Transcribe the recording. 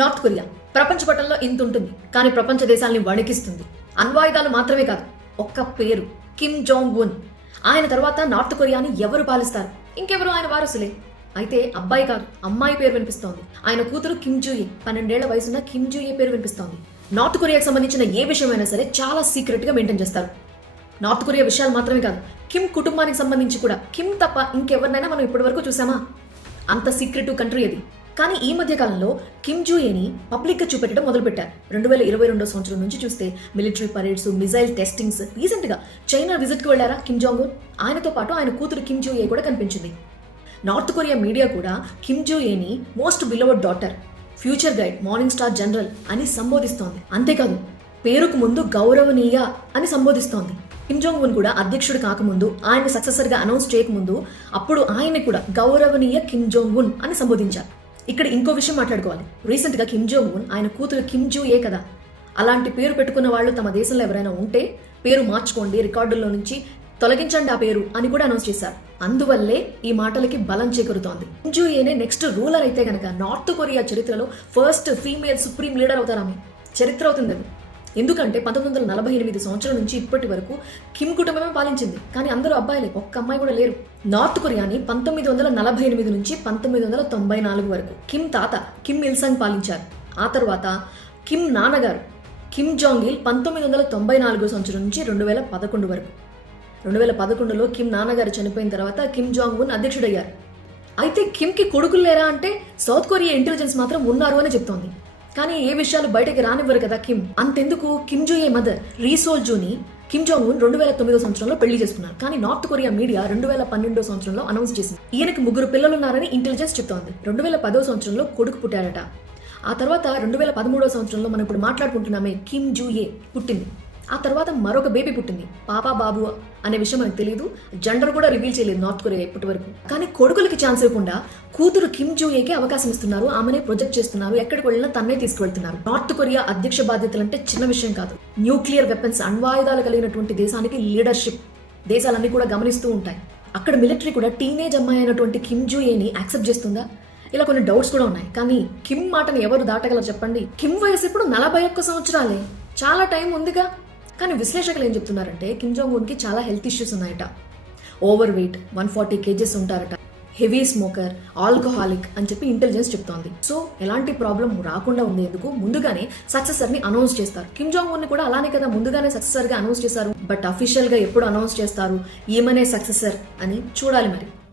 North Korea ప్రపంచ పటంలో ఇంత ఉంటుంది కానీ ప్రపంచ దేశాల్ని వణికిస్తుంది. అణ్వాయుధాలు మాత్రమే కాదు ఒక్క పేరు కిమ్ జాంగ్ ఉన్ ఆయన తర్వాత నార్త్ కొరియాని ఎవరు పాలిస్తారు? ఇంకెవరు ఆయన వారసులే? అయితే అబ్బాయి కాదు అమ్మాయి పేరు వినిపిస్తోంది. ఆయన కూతురు కిమ్ జూయే పన్నెండేళ్ళ వయసున్న కిమ్ జూయే పేరు వినిపిస్తోంది? నార్త్ కొరియాకి సంబంధించిన ఏ విషయమైనా సరే చాలా సీక్రెట్గా మెయింటైన్ చేస్తారు. నార్త్ కొరియా విషయాలు మాత్రమే కాదు కిమ్ కుటుంబానికి సంబంధించి కూడా. కిమ్ తప్ప ఇంకెవరినైనా మనం ఇప్పటివరకు చూసామా అంత సీక్రెట్ కంట్రీ అది. కానీ ఈ మధ్య కాలంలో కిమ్ జూయేని పబ్లిక్గా చూపెట్టడం మొదలుపెట్టారు. రెండు వేల ఇరవై రెండో సంవత్సరం నుంచి చూస్తే మిలిటరీ పరేడ్స్ మిజైల్ టెస్టింగ్స్ రీసెంట్గా చైనా విజిట్కి వెళ్ళారా కిమ్ జాంగ్ ఉన్ ఆయనతో పాటు ఆయన కూతురు కిమ్ జూయే కూడా కనిపించింది. నార్త్ కొరియా మీడియా కూడా Kim జూయేని most beloved daughter future guide morning star general అని సంబోధిస్తోంది. అంతేకాదు పేరుకు ముందు గౌరవనీయ అని సంబోధిస్తోంది. కిమ్ జోంగ్ ఉన్ కూడా అధ్యక్షుడు కాకముందు ఆయన సక్సెసర్గా అనౌన్స్ చేయకముందు అప్పుడు ఆయన్ని కూడా గౌరవనీయ కిమ్ జోంగ్ ఉన్ అని సంబోధించారు. ఇక్కడ ఇంకో విషయం మాట్లాడుకోవాలి. రీసెంట్గా కిమ్ జో ఉన్ ఆయన కూతురు కిమ్ జూ ఏ కదా. అలాంటి పేరు పెట్టుకున్న వాళ్ళు తమ దేశంలో ఎవరైనా ఉంటే పేరు మార్చుకోండి రికార్డుల్లో నుంచి తొలగించండి ఆ పేరు అని కూడా అనౌన్స్ చేశారు. అందువల్లే ఈ మాటలకి బలం చేకూరుతోంది. కిమ్ నెక్స్ట్ రూలర్ అయితే గనక నార్త్ కొరియా చరిత్రలో ఫస్ట్ ఫీమేల్ సుప్రీం లీడర్ అవుతారు ఆమె. చరిత్ర అవుతుంది అది. ఎందుకంటే పంతొమ్మిది వందల నలభై ఎనిమిది సంవత్సరం నుంచి ఇప్పటి వరకు కిమ్ కుటుంబమే పాలించింది. కానీ అందరూ అబ్బాయిలే ఒక్క అమ్మాయి కూడా లేరు. నార్త్ కొరియాని పంతొమ్మిది వందల నలభై ఎనిమిది నుంచి పంతొమ్మిది వందల తొంభై నాలుగు వరకు కిమ్ తాత కిమ్ ఇల్సంగ్ పాలించారు. ఆ తర్వాత కిమ్ నాన్నగారు కిమ్ జాంగ్ ఇల్ పంతొమ్మిది వందల తొంభై నాలుగో సంవత్సరం నుంచి రెండు వేల పదకొండు వరకు. రెండు వేల పదకొండులో కిమ్ నాన్నగారు చనిపోయిన తర్వాత కిమ్ జాంగ్ ఉన్ అధ్యక్షుడయ్యారు. అయితే కిమ్కి కొడుకులు లేరా అంటే సౌత్ కొరియా ఇంటెలిజెన్స్ మాత్రం ఉన్నారు అని చెప్తోంది. కానీ ఏ విషయాలు బయటకి రానివ్వరు కదా కిమ్. అంతెందుకు? Kim Ju Ae mother Ri Sol జూని Kim Jong Un రెండు వేల తొమ్మిదో సంవత్సరంలో పెళ్ళి చేసుకున్నారు. కానీ నార్త్ కొరియా మీడియా రెండు వేల పన్నెండో సంవత్సరంలో అనౌన్స్ చేసింది. ఈయనకి ముగ్గురు పిల్లలున్నారని ఇంటెలిజెన్స్ చెప్తోంది. రెండు వేల పదో సంవత్సరంలో కొడుకు పుట్టారట. ఆ తర్వాత రెండు వేల పదమూడో సంవత్సరంలో మనం ఇప్పుడు మాట్లాడుకుంటున్నామే కిమ్ జూయే పుట్టింది. ఆ తర్వాత మరొక బేబీ పుట్టింది పాపా బాబు అనే విషయం మనకు తెలియదు జెండర్ కూడా రివీల్ చేయలేదు నార్త్ కొరియా ఇప్పటి వరకు కానీ కొడుకులకి ఛాన్స్ ఇవ్వకుండా కూతురు కిమ్ జూయేకి అవకాశం ఇస్తున్నారు. ఆమెనే ప్రొజెక్ట్ చేస్తున్నారు. ఎక్కడికి వెళ్ళినా తన్నే తీసుకువెళ్తున్నారు. నార్త్ కొరియా అధ్యక్ష బాధ్యతలు అంటే చిన్న విషయం కాదు. న్యూక్లియర్ వెపన్స్ అణ్వాయుధాలు కలిగినటువంటి దేశానికి లీడర్షిప్. దేశాలన్నీ కూడా గమనిస్తూ ఉంటాయి. అక్కడ మిలిటరీ కూడా టీనేజ్ అమ్మాయి అయినటువంటి కిమ్ జూయేని యాక్సెప్ట్ చేస్తుందా? ఇలా కొన్ని డౌట్స్ కూడా ఉన్నాయి. కానీ కిమ్ మాటను ఎవరు దాటగలరు చెప్పండి? కిమ్ వయసు ఇప్పుడు నలభై ఒక్క సంవత్సరాలే. చాలా టైం ఉందిగా. కానీ విశ్లేషకులు ఏం చెప్తున్నారంటే కిమ్ జోంగ్ ఉన్కి చాలా హెల్త్ ఇష్యూస్ ఉన్నాయట. Over weight one forty kgs ఉంటారట. హెవీ స్మోకర్ ఆల్కహాలిక్ అని చెప్పి ఇంటెలిజెన్స్ చెప్తోంది. సో ఎలాంటి ప్రాబ్లం రాకుండా ఉండేందుకు ముందుగానే సక్సెసర్ని అనౌన్స్ చేస్తారు. కిమ్ జాంగ్ ఉన్ కూడా అలానే కదా ముందుగానే సక్సెసర్గా అనౌన్స్ చేశారు. బట్ అఫీషియల్గా ఎప్పుడు అనౌన్స్ చేస్తారు? ఈమెనే సక్సెసర్ అని చూడాలి మరి.